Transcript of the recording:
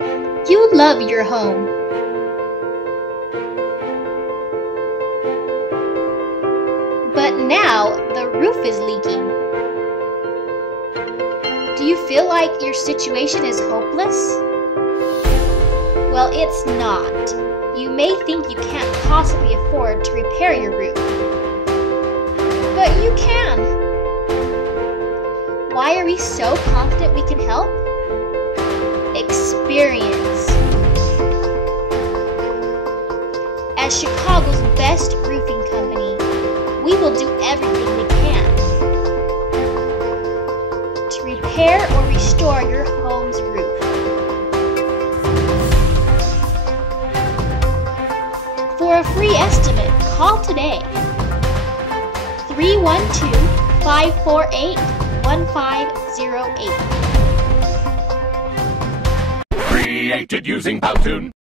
You love your home. But now the roof is leaking. Do you feel like your situation is hopeless? Well, it's not. You may think you can't possibly afford to repair your roof. But you can. Why are we so confident we can help? Experience. As Chicago's best roofing company, we will do everything we can to repair or restore your home's roof. For a free estimate, call today. 312-548-1508. Created using Powtoon.